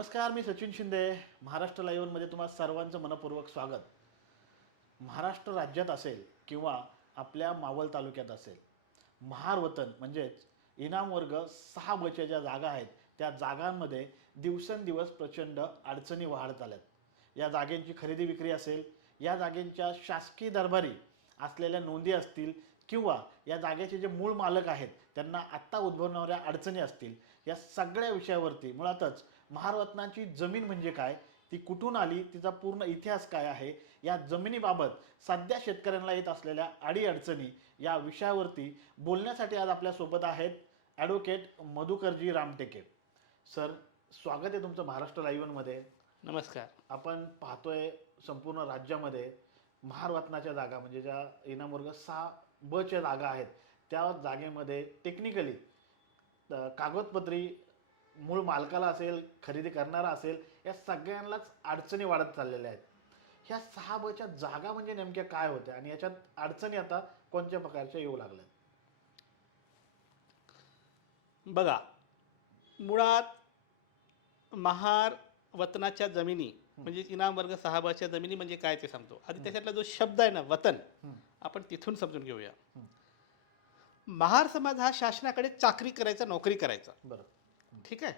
नमस्कार मी सचिन शिंदे. महाराष्ट्र लाईव्हमध्ये तुम्हाला सर्वांचं मनपूर्वक स्वागत. महाराष्ट्र राज्यात असेल किंवा आपल्या मावळ तालुक्यात असेल महारवतन म्हणजेच इनाम वर्ग सहा बच्या ज्या जागा आहेत त्या जागांमध्ये दिवसेंदिवस प्रचंड अडचणी वाढत आल्यात. या जागेंची खरेदी विक्री असेल या जागेंच्या शासकीय दरबारी असलेल्या नोंदी असतील किंवा या जागेचे जे मूळ मालक आहेत त्यांना आत्ता उद्भवणाऱ्या अडचणी असतील या सगळ्या विषयावरती मुळातच महारत्नाची जमीन म्हणजे काय? ती कुठून आली? तिचा पूर्ण इतिहास काय आहे? या जमिनीबाबत सध्या शेतकऱ्यांना येत असलेल्या अडीअडचणी या विषयावरती बोलण्यासाठी आज आपल्यासोबत आहेत ॲडव्होकेट मधुकरजी रामटेके. सर स्वागत आहे तुमचं महाराष्ट्र लाईव्हमध्ये नमस्कार. आपण पाहतोय संपूर्ण राज्यामध्ये महारत्नाच्या जागा म्हणजे ज्या इनाम वर्ग सहा ब च्या जागा आहेत त्या जागेमध्ये टेक्निकली कागदपत्री मूळ मालकाला असेल खरेदी करणारा असेल या सगळ्यांनाच अडचणी वाढत चाललेल्या आहेत. ह्या सहा बच्या जागा म्हणजे नेमक्या काय होत्या? आणि याच्यात अडचणी आता कोणत्या प्रकारच्या येऊ लागल्या? बघा मुळात महार वतनाच्या जमिनी म्हणजे इनाम वर्ग सहाबाच्या जमिनी म्हणजे काय ते सांगतो. आधी त्याच्यातला जो शब्द आहे ना वतन आपण तिथून समजून घेऊया. महार समाज हा शासनाकडे चाकरी करायचा नोकरी करायचा. बरं. ठीक आहे?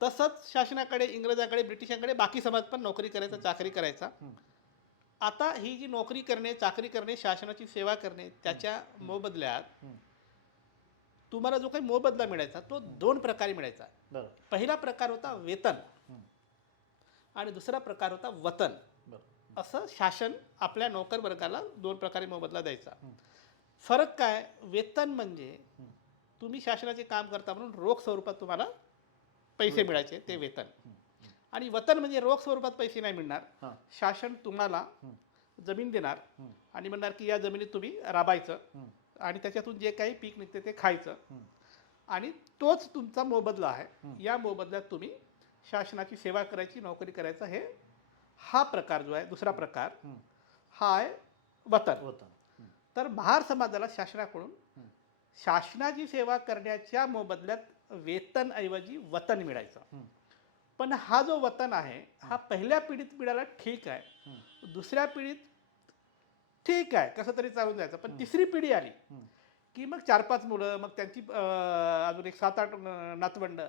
तसंच शासनाकडे इंग्रजाकडे ब्रिटिशांकडे बाकी समाज पण नोकरी करायचा चाकरी करायचा. आता ही जी नोकरी करणे चाकरी करणे शासनाची सेवा करणे त्याच्या मोबदल्यात तुम्हाला जो काही मोबदला मिळायचा तो दोन प्रकारे मिळायचा. पहिला प्रकार होता वेतन आणि दुसरा प्रकार होता वतन. असं शासन आपल्या नोकर वर्गाला दोन प्रकारे मोबदला द्यायचा. फरक काय? वेतन म्हणजे तुम्ही शासनाचे काम करता म्हणून रोख स्वरूपात तुम्हाला पैसे मिळायचे ते वेतन. आणि वतन म्हणजे रोख स्वरूपात पैसे नाही मिळणार. शासन तुम्हाला जमीन देणार आणि म्हणणार की या जमिनीत तुम्ही राबायचं आणि त्याच्यातून जे काही पीक निघते ते खायचं. आणि तोच तुमचा मोबदला आहे. या मोबदल्यात तुम्ही शासनाची सेवा करायची नोकरी करायचा हे हा प्रकार जो आहे दुसरा प्रकार हा आहे वतन. होतं तर महार समाजाला शासनाकडून शासनाची सेवा करण्याच्या मोबदल्यात वेतनऐवजी वतन मिळायचं. पण हा जो वतन आहे हा पहिल्या पिढीत मिळाला ठीक आहे. दुसऱ्या पिढीत ठीक आहे कसं तरी चालून जायचं. पण तिसरी पिढी आली की मग चार पाच मुलं मग त्यांची अजून एक सात आठ नातवंड.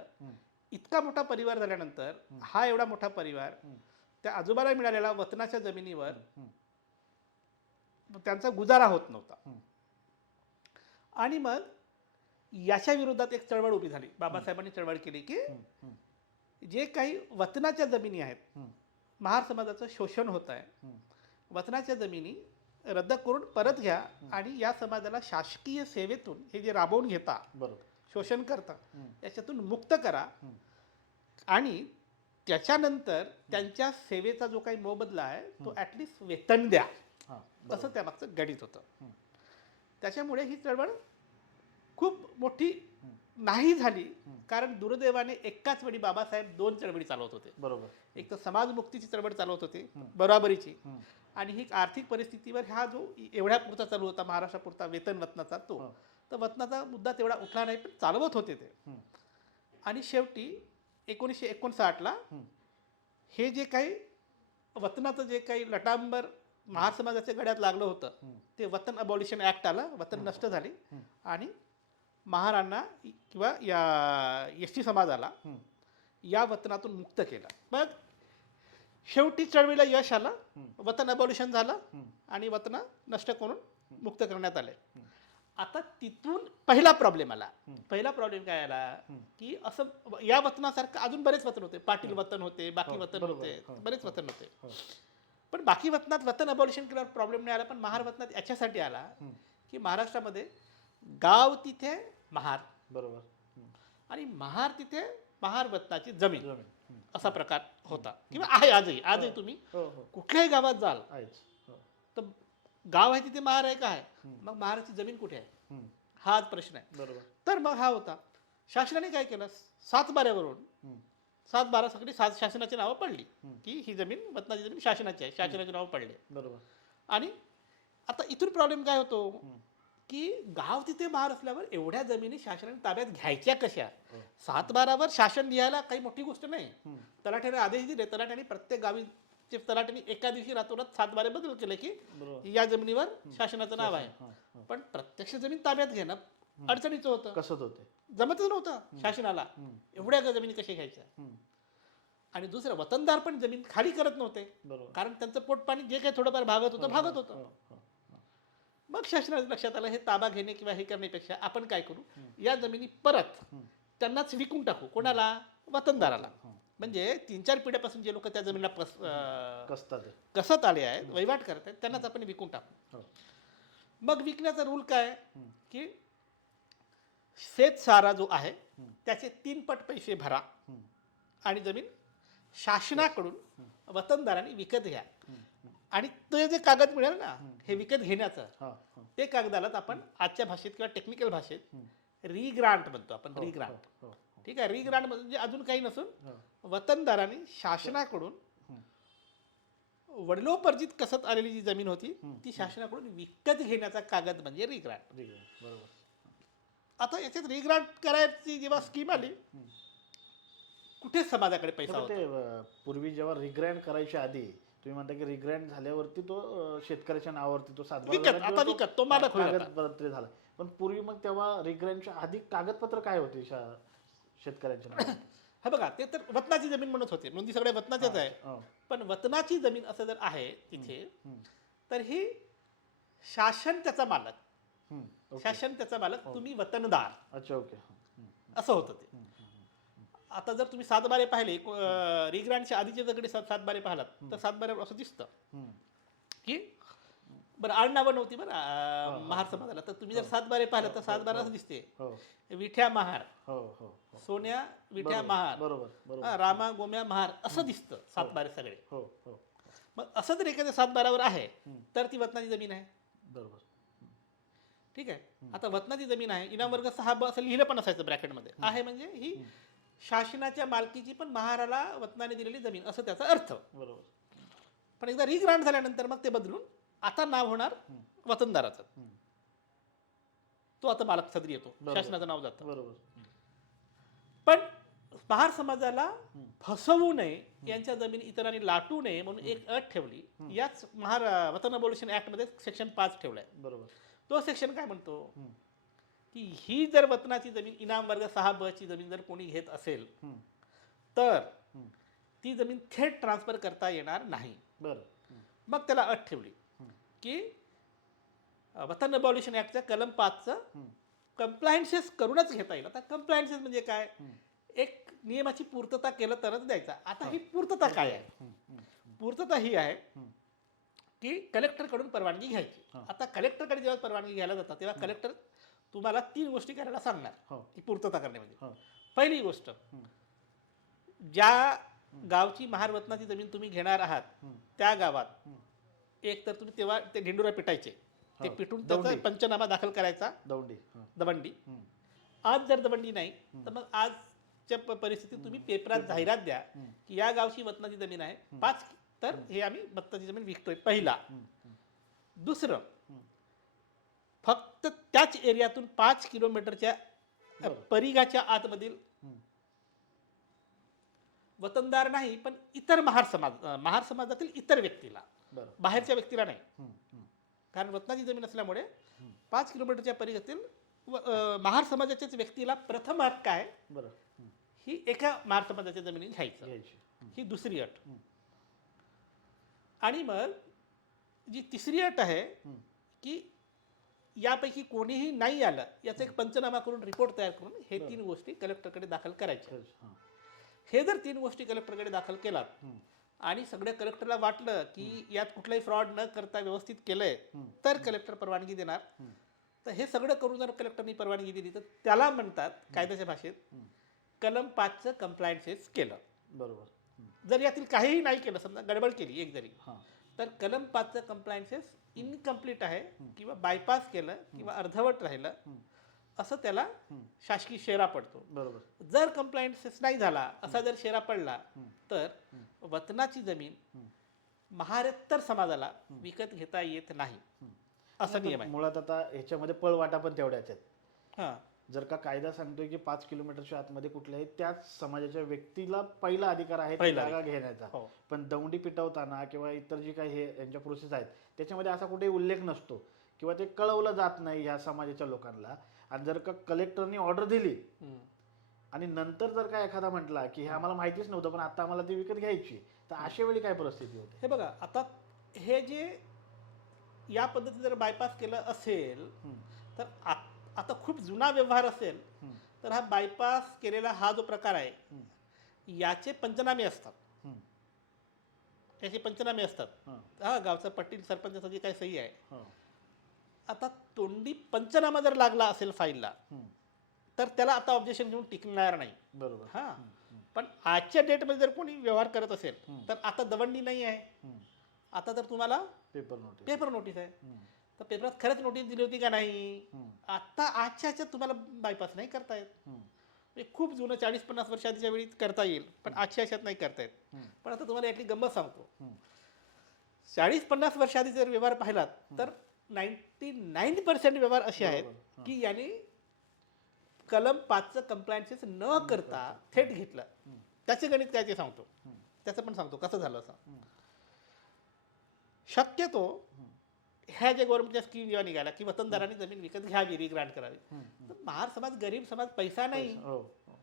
इतका मोठा परिवार झाल्यानंतर हा एवढा मोठा परिवार त्या आजोबाला मिळालेला वतनाच्या जमिनीवर त्यांचा गुजारा होत नव्हता. आणि मग याच्या विरोधात एक चळवळ उभी झाली. बाबासाहेबांनी चळवळ केली की जे काही वतनाच्या जमिनी आहेत महार समाजाचं शोषण होत आहे वतनाच्या जमिनी रद्द करून परत घ्या आणि या समाजाला शासकीय सेवेतून हे जे राबवून घेता बरोबर. शोषण करता याच्यातून मुक्त करा आणि त्याच्यानंतर त्यांच्या सेवेचा जो काही मोबदला आहे तो ॲटलिस्ट वेतन द्या. असं त्यामागचं गणित होतं. त्याच्यामुळे ही चळवळ खूप मोठी नाही झाली. कारण दुर्दैवाने एकाच वेळी बाबासाहेब दोन चळवळी चालवत होते. बरोबर. एक तर समाजमुक्तीची चळवळ चालवत होते बरोबरीची. आणि ही आर्थिक परिस्थितीवर हा जो एवढ्या पुरता चालू होता महाराष्ट्रापुरता वेतन वतनाचा तो तर वतनाचा मुद्दा तेवढा उठला नाही पण चालवत होते ते. आणि शेवटी एकोणीसशे एकोणसाठला हे जे काही वतनाचं जे काही लटांबर महार समाजाच्या गड्यात लागलं होतं ते वतन अबॉलिशन ॲक्ट आलं वतन नष्ट झाली. आणि महारांना किंवा या एस टी समाजाला या वतनातून मुक्त केलं. मग शेवटी चळवळीला यश आलं वतन अबॉल्युशन झालं आणि वतन नष्ट करून मुक्त करण्यात आले. आता तिथून पहिला प्रॉब्लेम आला. पहिला प्रॉब्लेम काय आला? की असं या वतनासारखं अजून बरेच वतन होते. पाटील वतन होते बाकी वतन बरोबर. होते हो. बरेच वतन होते. पण बाकी वतनात वतन अबॉल्युशन केल्यावर प्रॉब्लेम नाही आला पण महार वतनात याच्यासाठी आला की महाराष्ट्रामध्ये गाव तिथे महार. बरोबर. आणि महार तिथे महार वतनाची जमीन. असा प्रकार होता. किंवा आहे आजही. आजही तुम्ही हो हो. कुठल्याही गावात जाल. हो. तर गाव आहे तिथे महार आहे का आहे? मग महाराची जमीन कुठे आहे. हा प्रश्न आहे. बरोबर. तर मग हा होता. शासनाने काय केलं? सात बाऱ्यावरून सात बारा सगळी सात शासनाची नावं पडली. की ही जमीन वतनाची जमीन शासनाची आहे. शासनाची नावं पडली. बरोबर. आणि आता इथून प्रॉब्लेम काय होतो? की गाव तिथे महार असल्यावर एवढ्या जमिनी शासनाने ताब्यात घ्यायच्या कशा? हो. सात बारावर शासन लिहायला काही मोठी गोष्ट नाही. तलाठ्याने आदेश दिले. तलाठ्याने प्रत्येक गावी तलाठ्याने एका दिवशी रातोरात सात बारे बदल केले की या जमिनीवर शासनाचं नाव आहे. पण प्रत्यक्ष जमीन ताब्यात घेणं अडचणीचं होतं. कसं होते जमतच नव्हतं शासनाला. एवढ्या जमिनी कशा घ्यायच्या. आणि दुसरं वतनदार पण जमीन खाली करत नव्हते. बरोबर. कारण त्यांचं पोटपाणी जे काही थोडंफार भागत होतं भागत होतं. हो, हो. मग शासनाच्या लक्षात आलं हे ताबा घेणे किंवा हे करण्यापेक्षा आपण काय करू? या जमिनी परत त्यांनाच विकून टाकू. कोणाला? वतनदाराला. म्हणजे तीन चार पिढ्यापासून जे लोक त्या जमिनीला पस- कसतात. कसत आले आहेत वहिवाट करत आहेत त्यांनाच आपण विकून टाकू. हो. मग विकण्याचा रूल काय? की शेत सारा जो आहे त्याचे तीन पट पैसे भरा आणि जमीन शासनाकडून वतनदारांनी विकत घ्या. आणि ते जे कागद मिळेल ना हे विकत घेण्याचं हा, हा. ते कागदालाच आपण आजच्या भाषेत किंवा टेक्निकल भाषेत रिग्रांट म्हणतो आपण रिग्रांट हो, हो. ठीक आहे रिग्रांट म्हणजे अजून काही नसून हो. वतनदारांनी शासनाकडून वडिलोपर्जित कसत आलेली जी जमीन होती ती शासनाकडून विकत घेण्याचा कागद म्हणजे रिग्रांट बरोबर. आता याच्यात रिग्रांट करायची जेव्हा स्कीम आली कुठे समाजाकडे पैसा होता ते अं, पूर्वी जेव्हा रिग्रँड करायच्या आधी तुम्ही म्हणता की रिग्रँड झाल्यावरती तो अं, शेतकऱ्याच्या नावावरती तो सातबारा विकत, झाला आता किंवा विकत, तो मालक होईल आता. कागदपत्र झाला पण पूर्वी मग तेव्हा रिग्रँडच्या आधी कागदपत्र काय होते शा- शेतकऱ्यांच्या? हा बघा ते तर वतनाची जमीन म्हणत होते नोंदी सगळ्या वतनाच्याच आहे हो. पण वतनाची जमीन असं जर आहे तिथे. तर ही शासन त्याचा मालक हम्म. शासन त्याचा मालक तुम्ही वतनदार अच्छा ओके. असं होतं ते आता जर तुम्ही सातबारे पाहिले रिग्रांडच्या आधीचे जगडे सात सातबारे पाहिलात तर सातबाऱ्यावर असं दिसतं. की बरं आडनावं नव्हती बरं महार समाजाला. तर तुम्ही जर सातबारे पाहिलं तर सातबारा असं दिसते. हो. विठ्या महार. हो हो हो. सोन्या विठ्या महार. बरोबर हा, रामा गोम्या महार असं दिसतं सातबारे सगळे. हो हो. मग असं जर एखाद्या सातबारावर आहे तर ती वतनाची जमीन आहे. बरोबर. ठीक आहे? आता वतनाची जमीन आहे इनाम वर्ग सहा ब असं लिहिलं पण असायचं ब्रॅकेटमध्ये. आहे म्हणजे ही शासनाच्या मालकीची पण महाराला वतनाने दिलेली जमीन असं त्याचा अर्थ. बरोबर. पण एकदा रिग्रांट झाल्यानंतर मग ते बदलून आता नाव होणार वतनदाराचं. हम्म. तो आता मालक सदरी येतो बरोबर. शासनाचं नाव जातं. बरोबर. पण महार समाजाला फसवू नये यांच्या जमिनी इतरांनी लाटू नये म्हणून एक अट ठेवली. याच महार वतन अबोल्युशन ऍक्टमध्ये सेक्शन पाच ठेवलाय. बरोबर. तो सेक्शन काय म्हणतो? हम्म. की ही जर वतनाची जमीन इनाम वर्ग सहा ब ची जमीन जर कोणी घेत असेल. तर. ती जमीन थेट ट्रान्सफर करता येणार नाही बरं. मग त्याला अट ठेवली की वतन अबॉल्युशन ऍक्टच्या कलम पाचचं. कम्प्लायन्सेस करूनच घेता येईल आता कम्प्लायन्सेस म्हणजे काय. एक नियमाची पूर्तता केलं तरच द्यायचा आता ही पूर्तता काय आहे. पूर्तता ही आहे. की कलेक्टरकडून परवानगी घ्यायची. आता कलेक्टरकडे जेव्हा परवानगी घ्यायला जातात तेव्हा कलेक्टर तुम्हाला तीन गोष्टी करायला सांगणार. हो. ही पूर्तता करण्यामध्ये हो. पहिली गोष्ट ज्या गावची महारवतनाची जमीन तुम्ही घेणार आहात. त्या गावात. एक तर तुम्ही तेव्हा ते ढेंडुरा पिटायचे. ते हो. पिटून त्याचा. पंचनामा दाखल करायचा. दवंडी. हम्म. आज जर दवंडी नाही तर मग आजच्या परिस्थितीत तुम्ही पेपरात जाहिरात द्या की या गावची वतनाची जमीन आहे. पाच तर हे आम्ही वतनाची जमीन विकतोय पहिला. दुसरं फक्त त्याच एरियातून पाच किलोमीटरच्या परिघाच्या आतमधील. वतनदार नाही पण इतर महार समाज महार समाजातील इतर व्यक्तीला बाहेरच्या व्यक्तीला नाही. कारण रत्नाची जमीन असल्यामुळे पाच किलोमीटरच्या परिघातील महार समाजाच्याच व्यक्तीला प्रथम बरं हम्म. ही एका महार समाजाच्या जमिनी घ्यायचं. ही दुसरी अट आणि मग जी तिसरी अट आहे. की यापैकी कोणीही नाही आलं याचा एक पंचनामा करून रिपोर्ट तयार करून हे तीन गोष्टी कलेक्टरकडे दाखल करायच्या. हा. जर तीन गोष्टी कलेक्टरकडे दाखल केलात. आणि सगळ्या कलेक्टरला वाटलं की यात कुठलाही फ्रॉड न करता व्यवस्थित केलंय तर कलेक्टर परवानगी देणार. तर हे सगळं करून जर कलेक्टरनी परवानगी दिली तर त्याला म्हणतात कायद्याच्या भाषेत कलम पाचचं कम्प्लायन्सेस केलं. बरोबर. जर यातील काहीही नाही केलं समजा गडबड केली एक जरी तर कलम पाचचं कम्प्लायन्सेस इनकम्प्लीट आहे किंवा बायपास केलं किंवा अर्धवट राहिलं असं त्याला शासकीय शेरा पडतो. बरोबर. जर कम्प्लायन्सेस नाही झाला असा जर शेरा पडला तर वतनाची जमीन महारेत्तर समाजाला विकत घेता येत नाही. असा नियम आहे. मुळात आता ह्याच्यामध्ये पळवाटा पण तेवढ्याच आहेत. हां. जर का कायदा सांगतोय की पाच किलोमीटरच्या आतमध्ये कुठल्याही त्याच समाजाच्या व्यक्तीला पहिला अधिकार आहे जागा घेण्याचा. हो. पण दौंडी पिटवताना किंवा इतर जी काही हे यांच्या प्रोसेस आहेत त्याच्यामध्ये असा कुठेही उल्लेख नसतो किंवा ते कळवलं जात नाही ह्या समाजाच्या लोकांना. आणि जर का कलेक्टरनी ऑर्डर दिली. आणि नंतर जर का एखादा म्हटला की हे आम्हाला माहितीच नव्हतं पण आता आम्हाला ती विकत घ्यायची तर अशा वेळी काय परिस्थिती होते? हे बघा आता हे जे या पद्धतीने जर बायपास केलं असेल. तर आता जुना व्यवहार असेल. तर हा बायपास केलेला हा जो प्रकार आहे याचे पंचनामे असतात हम्म. याचे पंचनामे असतात हं. गावचा पट्टी सरपंचाचा जी काही सही आहे हो. आता तोंडी पंचनामा जर लागला असेल फाईलला. तर त्याला आता ऑब्जेक्शन घेऊन टिकणार नाही बरोबर हा पण आजच्या डेटमध्ये जर कोणी व्यवहार करत असेल. तर आता दवंडी नाही आहे. आता तर तुम्हाला पेपर नोटीस पेपर नोटीस आहे. तर पेपरात खरंच नोटीस दिली होती का नाही हम्म. आता आजच्या ह्याच्यात तुम्हाला बायपास नाही करता येत. म्हणजे खूप जुनं चाळीस पन्नास वर्ष आधीच्या वेळी करता येईल पण आजच्या ह्याच्यात नाही करता येत. पण आता तुम्हाला यातली गंमत सांगतो. चाळीस पन्नास वर्ष आधी जर व्यवहार पाहिलात तर नाईन्टी नाईन पर्सेंट व्यवहार असे आहेत. की याने कलम पाचचं कम्प्लायन्सेस न करता थेट घेतलं त्याचे गणित काय ते सांगतो. त्याचं पण सांगतो कसं झालं असं. शक्यतो ह्या ज्या गव्हर्नमेंटच्या स्कीम जेव्हा निघाल्या की वतनदारांनी जमीन विकत घ्यावी रिग्रांट करावी. तर महार समाज गरीब समाज पैसा नाही. हो हो.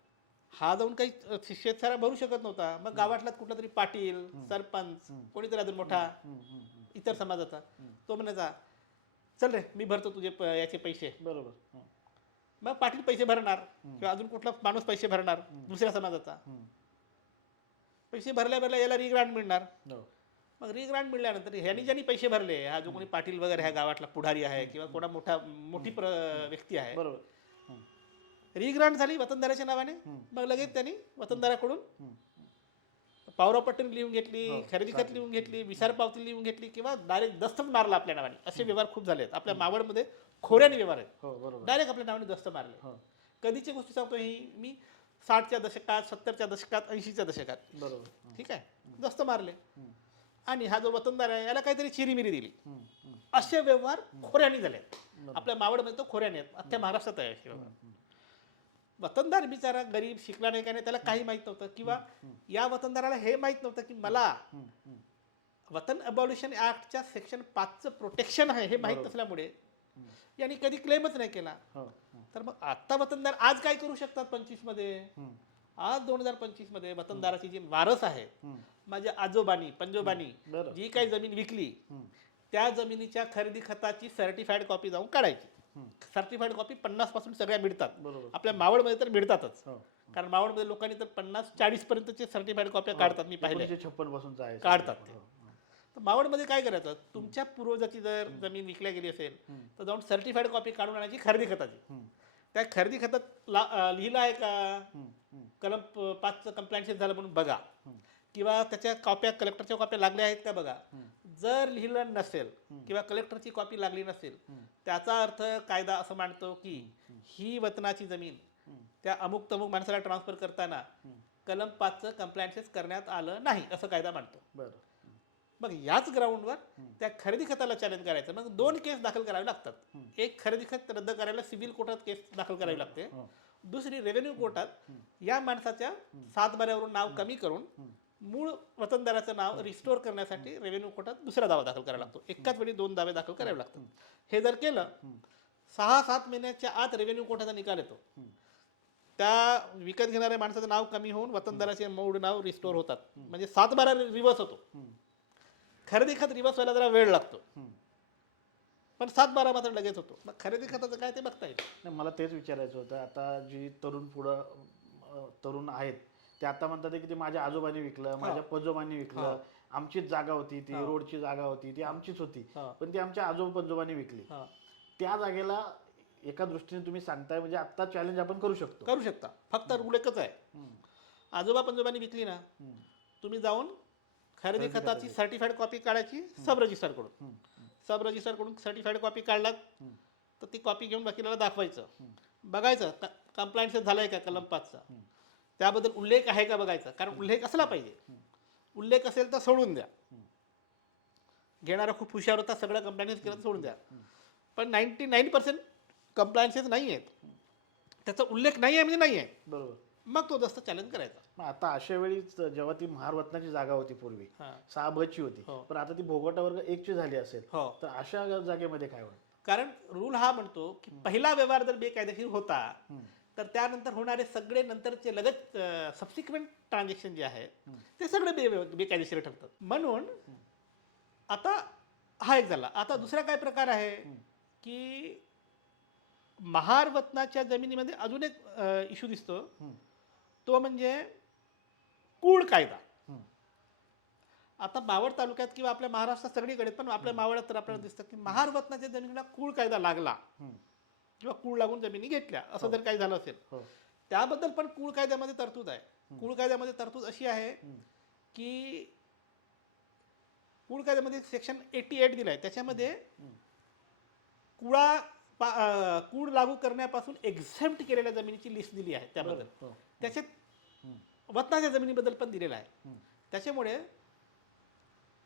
हा जाऊन काही शेतसारा भरू शकत नव्हता. मग गावातला कुठला तरी पाटील सरपंच कोणीतरी अजून मोठा. इतर समाजाचा. तो म्हणायचा चल रे मी भरतो तुझे याचे पैसे. बरोबर हो. मग पाटील पैसे भरणार किंवा अजून कुठला माणूस पैसे भरणार दुसऱ्या समाजाचा. पैसे भरल्या भरल्या याला रिग्रांट मिळणार. मग रिग्रांट मिळाल्यानंतर ह्यांनी ज्यांनी पैसे भरले हा जो कोणी पाटील वगैरे ह्या गावातला पुढारी आहे किंवा कोणा मोठा मोठी प्र व्यक्ती आहे. बरोबर. रिग्रांट झाली वतनदाराच्या नावाने. मग लगेच त्यांनी वतनदाराकडून पावरा पट्टी लिहून घेतली खरेदी खत लिहून घेतली विसार पावती लिहून घेतली किंवा डायरेक्ट दस्तच मारला आपल्या नावाने. असे व्यवहार खूप झाले आहेत. आपल्या मावळमध्ये खोऱ्याने व्यवहार आहेत. हो बरोबर. डायरेक्ट आपल्या नावाने दस्त मारले. हो. कधीची गोष्टी सांगतो ही मी साठच्या दशकात सत्तरच्या दशकात ऐंशीच्या दशकात. बरोबर. ठीक आहे? दस्त मारले. आणि हा जो वतनदार आहे याला काहीतरी चिरीमिरी दिली. असे व्यवहार खोऱ्याने झाले आपल्या मावळमध्ये तो खोऱ्याने आहेत. अख्ख्या महाराष्ट्रात आहे असे व्यवहार. वतनदार बिचारा गरीब शिकला नाही काय नाही त्याला काही माहीत नव्हतं. किंवा या वतनदाराला हे माहीत नव्हतं की मला. वतन अबॉल्युशन ऍक्टच्या सेक्शन पाचचं प्रोटेक्शन आहे हे माहीत नसल्यामुळे यांनी कधी क्लेमच नाही केला. हो हो. तर मग आता वतनदार आज काय करू शकतात पंचवीसमध्ये. आज दोन हजार पंचवीसमध्ये वतनदाराची जी वारस आहे. माझ्या आजोबानी पंजोबानी बरं. जी काही जमीन विकली. त्या जमिनीच्या खरेदी खताची सर्टिफाईड कॉपी जाऊन काढायची. सर्टिफाईड कॉपी पन्नासपासून सगळ्या मिळतात. बरोबर. आपल्या मावळमध्ये तर मिळतातच. हो. कारण मावळमध्ये लोकांनी तर पन्नास चाळीस पर्यंतचे सर्टिफाईड कॉप्या काढतात मी पाहिले. छप्पन पासूनच आहे. काढतात ते. हो. तर मावळमध्ये काय करायचं? तुमच्या पूर्वजाची जर जमीन विकल्या गेली असेल तर जाऊन सर्टिफाईड कॉपी काढून आणायची खरेदी खताची. त्या खरेदी खतात ला- अं, लिहिलं आहे का. कलम प- पाचचं कंप्लायन्स झालं म्हणून बघा. किंवा त्याच्या कॉप्या कलेक्टरच्या कॉप्या लागल्या आहेत का बघा? जर लिहिलं नसेल किंवा कलेक्टरची कॉपी लागली नसेल त्याचा अर्थ कायदा असं मांडतो की ही वतनाची जमीन त्या अमुक तमुक माणसाला ट्रान्सफर करताना कलम पाचचं कंप्लायन्सेस करण्यात आलं नाही असं कायदा मांडतो. बरं मग याच ग्राउंडवर त्या खरेदी खताला चॅलेंज करायचं. मग दोन केस दाखल करावे लागतात. एक खरेदी खत रद्द करायला सिव्हिल कोर्टात केस दाखल करावी लागते. हो. दुसरी रेव्हेन्यू कोर्टात या माणसाच्या सात बाऱ्यावरून नाव कमी करून मूळ वतनदाराचं नाव रिस्टोर करण्यासाठी रेव्हेन्यू कोर्टात दुसरा दावा दाखल करावा लागतो. एकाच वेळी दोन दावे दाखल करावे लागतात. हे जर केलं सहा सात महिन्याच्या आत रेव्हेन्यू कोर्टाचा निकाल येतो. त्या विकत घेणाऱ्या माणसाचं नाव कमी होऊन वतनदाराचे मूळ नाव रिस्टोर होतात. म्हणजे सात बारा रिव्हर्स होतो. खरेदी खत रिव्हर्स व्हायला जरा वेळ लागतो. पण सात बारा मात्र लगेच होतो. मग खरेदी खताचं काय ते बघता येईल. मला तेच विचारायचं होतं. आता जी तरुण पुढं तरुण आहेत ते आता म्हणतात की ते माझ्या आजोबांनी विकलं माझ्या पजोबांनी विकलं. आमचीच जागा होती ती रोडची जागा होती ती आमचीच होती. पण ती आमच्या आजोबा पंजोबांनी विकली. त्या जागेला एका दृष्टीने तुम्ही सांगताय म्हणजे आता चॅलेंज आपण करू शकतो. करू शकता. फक्त रूल एकच आहे. आजोबा पंजोबांनी विकली ना. तुम्ही जाऊन खरेदी खताची सर्टिफाईड कॉपी काढायची सब रजिस्टरकडून. सब रजिस्टरकडून सर्टिफाईड कॉपी काढलात तर ती कॉपी घेऊन वकिलाला दाखवायचं. बघायचं कंप्लायन्स झालाय का कलम पाचचा त्याबद्दल उल्लेख आहे का बघायचा? कारण उल्लेख असला पाहिजे. उल्लेख असेल तर सोडून द्या. घेणारा खूप हुशार होता सगळं कंप्लायन्स केलं तर सोडून द्या. पण नाईन्टी नाईन पर्सेंट कम्प्लायन्सेस नाही आहेत त्याचा उल्लेख नाही आहे म्हणजे नाही आहे बरोबर. मग तो दस्त चॅलेंज करायचा. मग आता अशा वेळीच जेव्हा ती महारत्नाची जागा होती पूर्वी हां. सहा बची होती हो. पण आता ती भोगटा वर्ग एकची झाली असेल हो. तर अशा जागेमध्ये काय होईल? कारण रूल हा म्हणतो की पहिला व्यवहार जर बेकायदेशीर होता तर त्यानंतर होणारे सगळे नंतरचे लगत सबसिक्वेंट ट्रान्झॅक्शन जे आहे ते सगळे बे बेकायदेशीर ठरतात. म्हणून आता हा एक झाला. आता दुसरा काय प्रकार आहे की महार वतनाच्या जमिनीमध्ये अजून एक इश्यू दिसतो. तो म्हणजे कूळ कायदा. आता मावळ तालुक्यात किंवा आपल्या महाराष्ट्रात सगळीकडे पण आपल्या मावळात तर आपल्याला दिसतं की महार वतनाच्या जमिनीला कूळ कायदा लागला. किंवा कूळ लागून जमिनी घेतल्या असं जर काही झालं असेल. हो. त्याबद्दल पण कूळ कायद्यामध्ये तरतूद आहे. कूळ कायद्यामध्ये तरतूद अशी आहे की कूळ कायद्यामध्ये सेक्शन एटी एट दिलाय. त्याच्यामध्ये कुळा कूड लागू करण्यापासून एक्झेम्प्ट केलेल्या जमिनीची लिस्ट दिली आहे त्याबद्दल. हो. त्याच्यात वतनाच्या जमिनीबद्दल पण दिलेलं आहे. त्याच्यामुळे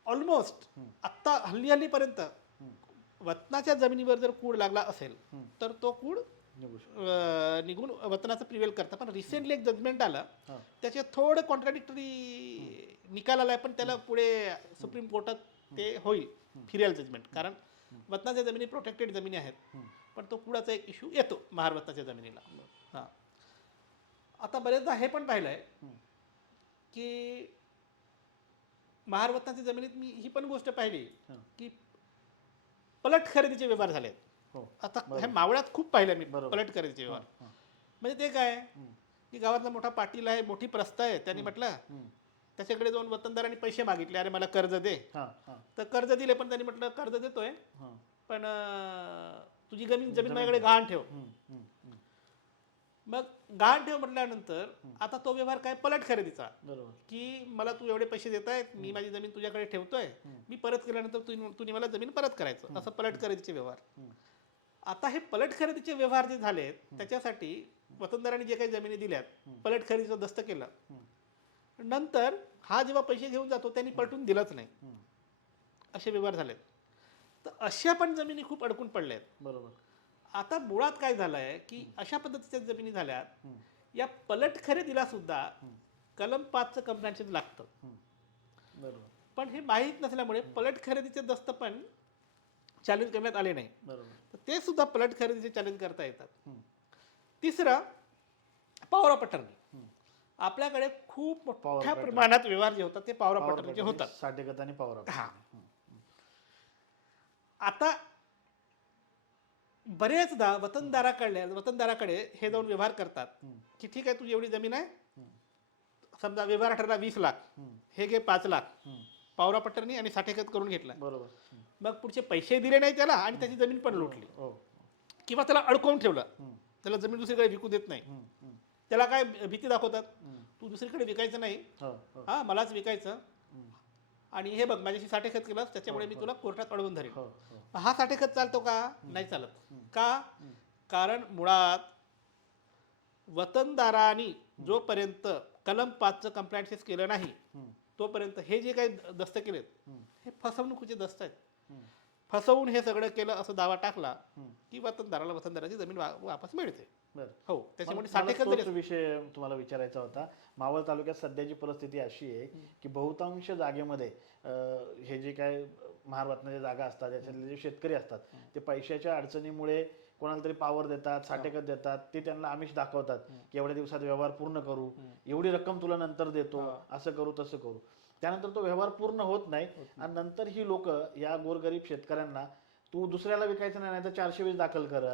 ऑलमोस्ट आत्ता हल्ली हल्लीपर्यंत वतनाच्या जमिनीवर जर कूड लागला असेल तर तो कूड निघून वतनाचं प्रिवेल करतं. पण रिसेंटली एक जजमेंट आलं. त्याच्यात थोडं कॉन्ट्राडिक्टरी निकाल आलाय पण त्याला पुढे सुप्रीम कोर्टात ते होईल फिरेल जजमेंट कारण वतनाच्या जमिनी प्रोटेक्टेड जमिनी आहेत. पण तो कुडाचा एक इश्यू येतो महार वतनाच्या जमिनीला. हां. आता बरेचदा हे पण पाहिलंय की महार वतनाच्या जमिनीत मी ही पण गोष्ट पाहिली. की पलट खरेदीचे व्यवहार झाले. हो आता हे मावळ्यात खूप पाहिलं मी बरोबर. पलट खरेदीचे व्यवहार. म्हणजे ते काय की गावातला मोठा पाटील आहे मोठी प्रस्थ आहे त्यांनी म्हटलं. त्याच्याकडे जाऊन वतनदारांनी पैसे मागितले अरे मला कर्ज दे. हा हा. तर कर्ज दिले पण त्यांनी म्हटलं कर्ज देतोय. हा. पण अं, तुझी जमीन जमीन माझ्याकडे गहाण ठेव. हम्म, हम्म, हम्म. मग गहाण ठेव म्हटल्यानंतर आता तो व्यवहार काय पलट खरेदीचा? बरोबर. की मला तू एवढे पैसे देत आहेत मी माझी जमीन तुझ्याकडे ठेवतोय मी परत केल्यानंतर तू तुम्ही मला जमीन परत करायचं. असं पलट खरेदीचे व्यवहार. आता हे पलट खरेदीचे व्यवहार जे झालेत त्याच्यासाठी वतनदारांनी जे काही जमिनी दिल्यात पलट खरेदीचं दस्त केलं. नंतर हा जेव्हा पैसे घेऊन जातो त्यांनी पलटून दिलंच नाही. असे व्यवहार झालेत. तर अशा पण जमिनी खूप अडकून पडल्या आहेत बरोबर. आता मुळात काय झालंय की अशा पद्धतीच्या जमिनी झाल्यात या पलट खरेदीला सुद्धा कलम पाचचं कंप्लेंशन लागतं. बरोबर. पण हे माहीत नसल्यामुळे पलट खरेदीचे दस्त पण चॅलेंज करण्यात आले नाही. बरोबर. तर ते सुद्धा पलट खरेदीचे चॅलेंज करता येतात. तिसरं पॉवर ऑफ अटर्नी आपल्याकडे खूप मोठ्या प्रमाणात व्यवहार जे होतात ते पॉवर ऑफ अटर्नीचे होतात. साठेगत आणि पॉवर हा. आता बरेचदा वतनदाराकडे वतनदाराकडे हे जाऊन व्यवहार करतात. की ठीक आहे तुझी एवढी जमीन आहे? समजा व्यवहार ठरला वीस लाख. हे घे पाच लाख. पॉवर ऑफ अटर्नी आणि साठेखत करून घेतला. बरोबर. मग पुढचे पैसे दिले नाही त्याला आणि त्याची जमीन पण लुटली. हो. किंवा त्याला अडकवून ठेवलं. त्याला जमीन दुसरीकडे विकू देत नाही. त्याला काय भीती दाखवतात? तू दुसरीकडे विकायचं नाही. हो हो. हा मलाच विकायचं. आणि हे बघ माझ्याशी साठेखत केलं त्याच्यामुळे मी तुला कोर्टात अडवून हो हो. हा साठेखत चालतो का? नाही चालत. का? कारण मुळात वतनदारांनी जोपर्यंत कलम पाचचं कंप्लायन्सेस केलं नाही तोपर्यंत हे जे काही दस्त केलेत हे फसवणुकीचे दस्त आहेत. फसवून हे सगळं केलं असं दावा टाकला की वतनदाराला वतनदाराची जमीन वापस मिळते. हो त्याच्यामुळे विषय तुम्हाला विचारायचा होता. मावळ तालुक्यात सध्याची परिस्थिती अशी आहे की बहुतांश जागेमध्ये हे जे काय महारत्नाच्या जागा असतात त्याच्यातले जे शेतकरी असतात ते पैशाच्या अडचणीमुळे कोणाला तरी पावर देतात साठेकत देतात ते त्यांना आमिष दाखवतात की एवढ्या दिवसात व्यवहार पूर्ण करू एवढी रक्कम तुला नंतर देतो असं करू तसं करू. त्यानंतर तो व्यवहार पूर्ण होत नाही आणि नंतर ही लोक या गोरगरीब शेतकऱ्यांना तू दुसऱ्याला विकायचं नाही तर चारशे वीस दाखल कर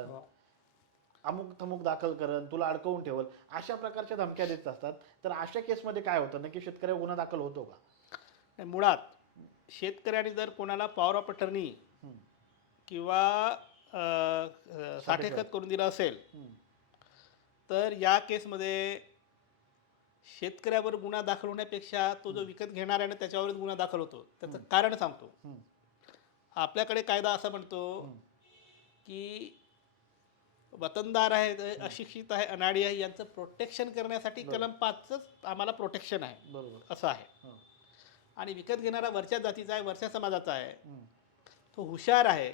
अमुक थमुक दाखल करन तुला अडकवून ठेवल अशा प्रकारच्या धमक्या देत असतात. तर अशा केसमध्ये काय होतं? नक्की शेतकऱ्या गुन्हा दाखल होतो का? नाही, मुळात शेतकऱ्याने जर कोणाला पॉवर ऑफ अटर्नी किंवा साठेखत करून दिलं असेल तर या केसमध्ये शेतकऱ्यावर गुन्हा दाखल होण्यापेक्षा तो जो विकत घेणार आहे ना त्याच्यावरच गुन्हा दाखल होतो. त्याचं कारण सांगतो. आपल्याकडे कायदा असा म्हणतो की वतनदार आहे अशिक्षित आहे अनाडी आहे यांचं प्रोटेक्शन करण्यासाठी कलम पाचच आम्हाला प्रोटेक्शन आहे. बरोबर. असं आहे. आणि विकत घेणारा वरच्या जातीचा आहे वरच्या समाजाचा आहे. तो हुशार आहे.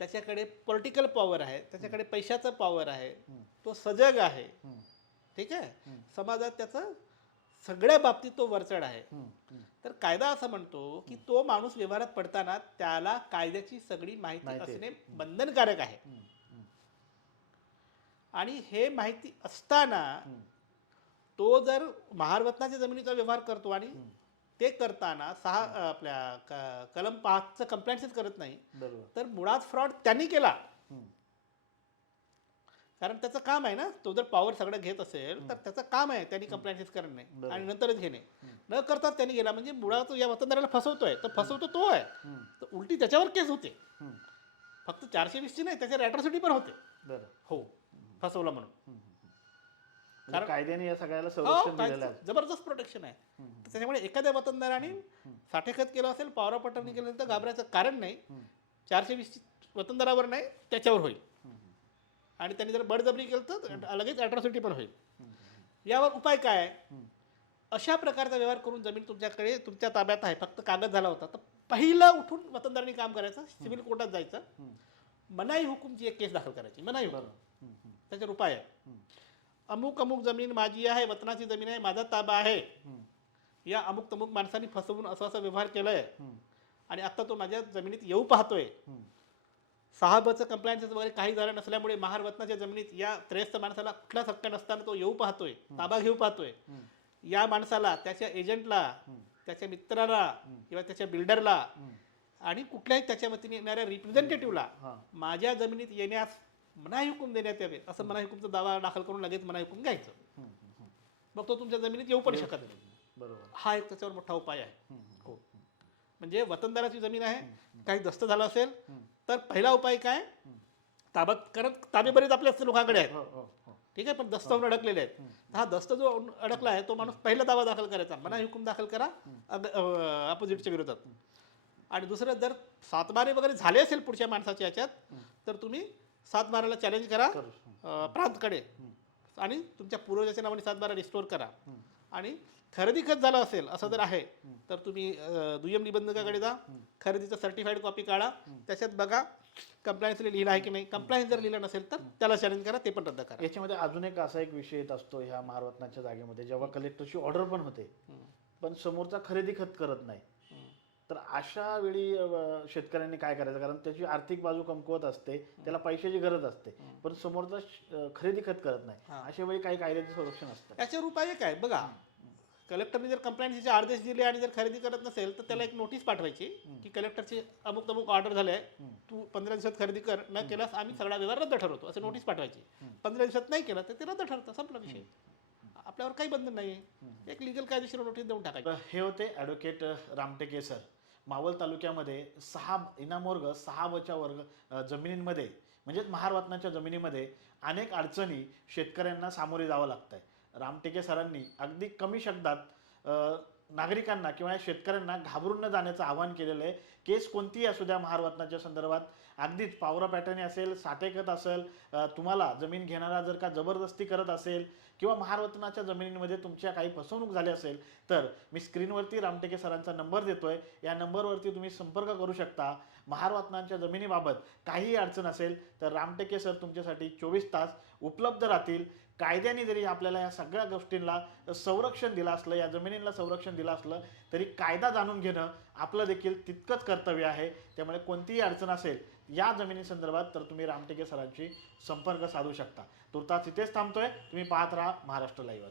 त्याच्याकडे पॉलिटिकल पॉवर आहे. त्याच्याकडे पैशाचं पॉवर आहे. तो सजग आहे. ठीक आहे? समाजात त्याचं सगळ्या बाबतीत तो वरचढ आहे. तर कायदा असं म्हणतो की तो माणूस व्यवहारात पडताना त्याला कायद्याची सगळी माहिती. असणे बंधनकारक आहे. आणि हे माहिती असताना तो जर महारवतनाच्या जमिनीचा व्यवहार करतो आणि ते करताना सहा आपल्या क- कलम पाचचं कंप्लेंट्सच करत नाही. बरोबर. तर मुळात फ्रॉड त्यांनी केला. हम्म. कारण त्याचं काम आहे ना तो जर पॉवर सगळं घेत असेल तर त्याचं काम आहे त्यांनी कंप्लेंट्स करणे बरोबर. आणि नंतरच घेणे. न करताच त्यांनी गेला म्हणजे मुळात या वतनदाराला फसवतोय. तर फसवतो तो आहे. हम्म. तर उलटी त्याच्यावर केस होते. हम्म. फक्त चारशे वीसची नाही त्याच्यावर अॅट्रॉसिटी पण होते. बरं. हो. फसवला म्हणून. म्हणजे कायद्याने या सगळ्याला हो, संरक्षण काय- दिलेलं आहे. जबरदस्त प्रोटेक्शन आहे. तर त्याच्यामुळे एखाद्या वतनदाराने साठेखत केलं असेल पॉवर पटवणी केलं तर घाबरायचं कारण नाही. चारशे वीस वतनदारावर नाही त्याच्यावर होईल. आणि त्यांनी जर बळजबरी केलं तर लगेच अॅट्रॉसिटी पण होईल. यावर उपाय काय आहे? अशा प्रकारचा व्यवहार करून जमीन तुमच्याकडे तुमच्या ताब्यात आहे फक्त कागद झाला होता. तर पहिलं उठून वतनदारांनी काम करायचं सिव्हिल कोर्टात जायचं. मनाई हुकुमची एक केस दाखल करायची मनाई हुकूम. त्याच्यावर उपाय आहे. अमुक अमुक जमीन माझी आहे वतनाची जमीन आहे माझा ताबा आहे. या अमुक तमुक माणसांनी फसवून असं असं व्यवहार केलाय. आणि आता तो माझ्या जमिनीत येऊ पाहतोय. सहा बचं कंप्लायन्स वगैरे काही झालं नसल्यामुळे महार वतनाच्या जमिनीत या त्रेस्त माणसाला कुठलाच हक्क नसताना तो येऊ पाहतोय ताबा घेऊ पाहतोय. या माणसाला त्याच्या एजंटला त्याच्या मित्राला किंवा त्याच्या बिल्डरला आणि कुठल्याही त्याच्या वतीने येणाऱ्या रिप्रेझेंटेटिव्हला माझ्या जमिनीत येण्यास मनाई हुकूम देण्यात यावे. असं मनाई हुकुमचा दावा दाखल करून लगेच मनाई हुकूम घ्यायचं. मग तो तुमच्या जमिनीत येऊ पण शकत नाही. बरोबर. हा एक त्याच्यावर मोठा उपाय आहे. हो. म्हणजे वतनदाराची जमीन आहे काही दस्त झाला असेल तर पहिला उपाय काय? ताबा करत ताबे बरेच आपल्या लोकांकडे आहेत. हो हो हो. ठीक आहे पण दस्त होऊन अडकलेले आहेत. हा दस्त जो अडकला आहे तो माणूस पहिला दावा दाखल करायचा. मना हुकूम दाखल करा अपोजिटच्या विरोधात. आणि दुसरं जर सातबारे वगैरे झाले असेल पुढच्या माणसाच्या याच्यात तर तुम्ही सातबाराला चॅलेंज करा. अं, प्रांतकडे. आणि तुमच्या पूर्वजाच्या नावाने सातबारा रिस्टोर करा. आणि खरेदी खत झालं असेल असं जर आहे तर तुम्ही अं, दुय्यम निबंधकाकडे जा. खरेदीचं सर्टिफाईड कॉपी काढा. त्याच्यात बघा कंप्लायन्स लिहिलं आहे की नाही. कंप्लायन्स जर लिहिलं नसेल तर त्याला चॅलेंज करा ते पण रद्द करा. याच्यामध्ये अजून एक असा एक विषय येत असतो ह्या महारत्नाच्या जागेमध्ये जेव्हा कलेक्टरची ऑर्डर पण होते. पण समोरचा खरेदी खत करत नाही. तर अशा वेळी शेतकऱ्यांनी काय करायचं? कारण त्याची आर्थिक बाजू कमकुवत असते त्याला पैशाची गरज असते पण समोरचा खरेदी खत करत नाही. अशा वेळी काही कायद्याचे संरक्षण असतं. याच्यावर उपाय काय बघा कलेक्टरने जर कंप्लेंटचे आदेश दिले आणि जर खरेदी करत नसेल तर त्याला एक नोटीस पाठवायची की कलेक्टरची अमुक अमुक ऑर्डर झाले तू पंधरा दिवसात खरेदी कर न केल्यास आम्ही सगळा व्यवहार रद्द ठरवतो असं नोटीस पाठवायची. पंधरा दिवसात नाही केलं तर ते रद्द ठरतं संपला विषय. आपल्यावर काही बंधन नाही एक लिगल कायदेशीर नोटीस देऊन टाकायची. हे होते ॲडव्होकेट रामटेके सर मावळ तालुक्यामध्ये सहा इनाम वर्ग सहा बच्या वर्ग जमिनींमध्ये म्हणजेच महारत्नाच्या जमिनीमध्ये अनेक अडचणी शेतकऱ्यांना सामोरे जावं लागतंय. रामटेके सरांनी अगदी कमी शब्दात नागरिकांना किंवा या शेतकऱ्यांना घाबरून न जाण्याचं आवाहन केलेलं आहे. केस कोणतीही असू द्या महारत्नाच्या संदर्भात. अगदीच पावरा पॅटर्न असेल साठेखत असेल तुम्हाला जमीन घेणारा जर का जबरदस्ती करत असेल किंवा महारत्नाच्या जमिनीमध्ये तुमच्या काही फसवणूक झाली असेल तर मी स्क्रीनवरती रामटेके सरांचा नंबर देतोय. या नंबरवरती तुम्ही संपर्क करू शकता. महारत्नांच्या जमिनीबाबत काहीही अडचण असेल तर रामटेके सर तुमच्यासाठी चोवीस तास उपलब्ध राहतील. कायद्याने जरी आपल्याला या सगळ्या गोष्टींना संरक्षण दिलं असलं या जमिनींना संरक्षण दिलं असलं तरी कायदा जाणून घेणं आपलं देखील तितकंच कर्तव्य आहे. त्यामुळे कोणतीही अडचण असेल या जमिनीसंदर्भात तर तुम्ही रामटेके सरांशी संपर्क साधू शकता. तुर्तास इथेच थांबतोय. तुम्ही पाहत राहा महाराष्ट्र लाईव्ह